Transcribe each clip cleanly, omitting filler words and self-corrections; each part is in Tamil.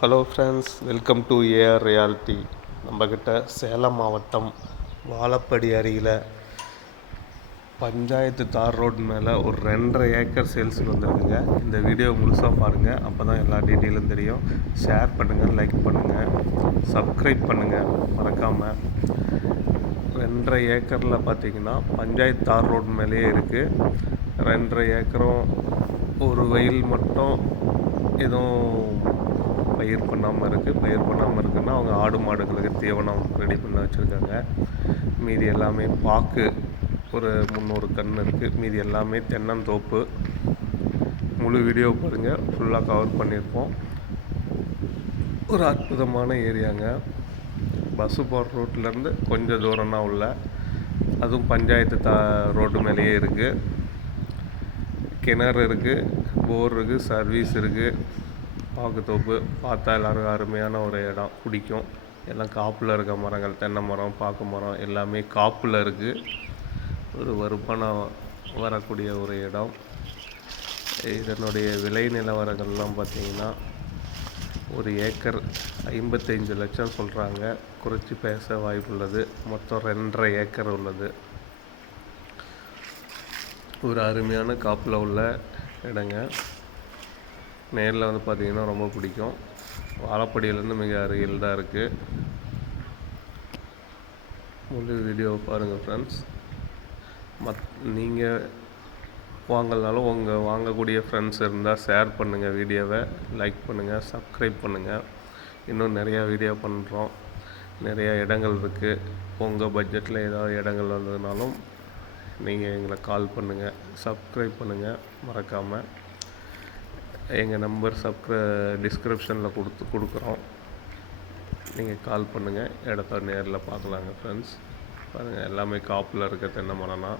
Hello friends, welcome to AR reality. நம்மக்கிட்ட சேலம் மாவட்டம் வாழப்படி அருகில் பஞ்சாயத்து தார் ரோடு மேலே ஒரு 2.5 ஏக்கர் சேல்ஸுக்கு வந்துருக்குங்க. இந்த வீடியோ முழுசாக பாருங்கள், அப்போ தான் எல்லா டீட்டெயிலும் தெரியும். ஷேர் பண்ணுங்கள், லைக் பண்ணுங்கள், சப்ஸ்கிரைப் பண்ணுங்கள் மறக்காமல். 2.5 ஏக்கரில் பார்த்தீங்கன்னா பஞ்சாயத்து தார் ரோடு மேலேயே இருக்குது. 2.5 ஏக்கரும் ஒரு வயல் மட்டும் எதுவும் பயிர் பண்ணாமல் இருக்குன்னா அவங்க ஆடு மாடுகளுக்கு தீவனம் ரெடி பண்ண வச்சுருக்காங்க. மீதி எல்லாமே பாக்கு ஒரு 300 கன்று இருக்குது. மீதி எல்லாமே தென்னந்தோப்பு. முழு வீடியோ பாருங்கள், ஃபுல்லாக கவர் பண்ணியிருப்போம். ஒரு அற்புதமான ஏரியாங்க. பஸ்ஸு போகிற ரோட்லேருந்து கொஞ்சம் தூரம்னா உள்ள, அதுவும் பஞ்சாயத்து ரோடு மேலேயே இருக்குது. கிணறு இருக்குது, போர் இருக்குது, சர்வீஸ் இருக்குது. பாக்குத்தோப்பு பார்த்தா எல்லோரும் அருமையான ஒரு இடம், பிடிக்கும். எல்லாம் காப்பில் இருக்க மரங்கள், தென்னை மரம், பாக்கு மரம் எல்லாமே காப்பில் இருக்குது. ஒரு வருமானம் வரக்கூடிய ஒரு இடம். இதனுடைய விலை நிலவரங்கள்லாம் பார்த்திங்கன்னா ஒரு ஏக்கர் 55 லட்சம் சொல்கிறாங்க. குறைச்சி பேச வாய்ப்புள்ளது. மொத்தம் 2.5 ஏக்கர் உள்ளது. ஒரு அருமையான காப்பில் உள்ள இடங்க. நேரில் வந்து பார்த்திங்கன்னா ரொம்ப பிடிக்கும். வாழப்படியிலேருந்து மிக அருகில் தான் இருக்குது. முழு வீடியோ பாருங்கள் ஃப்ரெண்ட்ஸ். நீங்கள் வாங்கலனாலும் வாங்கக்கூடிய ஃப்ரெண்ட்ஸ் இருந்தால் ஷேர் பண்ணுங்கள், வீடியோவை லைக் பண்ணுங்கள், சப்ஸ்கிரைப் பண்ணுங்கள். இன்னும் நிறையா வீடியோ பண்ணுறோம். நிறையா இடங்கள் இருக்குது. உங்கள் பட்ஜெட்டில் ஏதாவது இடங்கள் வந்ததுனாலும் நீங்கள் எங்களை கால் பண்ணுங்கள், சப்ஸ்கிரைப் பண்ணுங்கள் மறக்காமல். எங்கள் நம்பர் டிஸ்கிரிப்ஷனில் கொடுக்குறோம். நீங்கள் கால் பண்ணுங்கள், இடத்த நேரில் பார்க்கலாங்க ஃப்ரெண்ட்ஸ். பாருங்கள், எல்லாமே காப்பில் இருக்க தென்னை மரம்னா.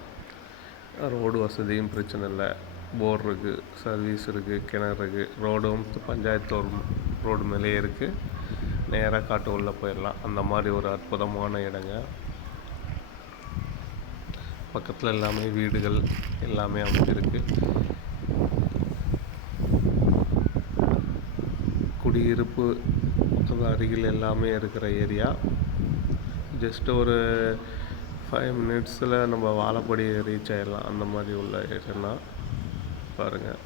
ரோடு வசதியும் பிரச்சனை இல்லை. போர் இருக்குது, சர்வீஸ் இருக்குது, கிணறு இருக்குது. ரோடும் பஞ்சாயத்து ரோடு மேலேயே இருக்குது. நேராக காட்டு உள்ளே போயிடலாம். அந்த மாதிரி ஒரு அற்புதமான இடங்க. பக்கத்தில் எல்லாமே வீடுகள் எல்லாமே அமைஞ்சிருக்கு. குடியிருப்பு அருகில் எல்லாமே இருக்கிற ஏரியா. ஜஸ்ட் ஒரு 5 மினிட்ஸில் நம்ம வாழப்படி ரீச் ஆகிடலாம். அந்த மாதிரி உள்ள ஏரியானா பாருங்கள்.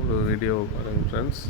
ஒரு வீடியோ பாருங்கள் ஃப்ரெண்ட்ஸ்.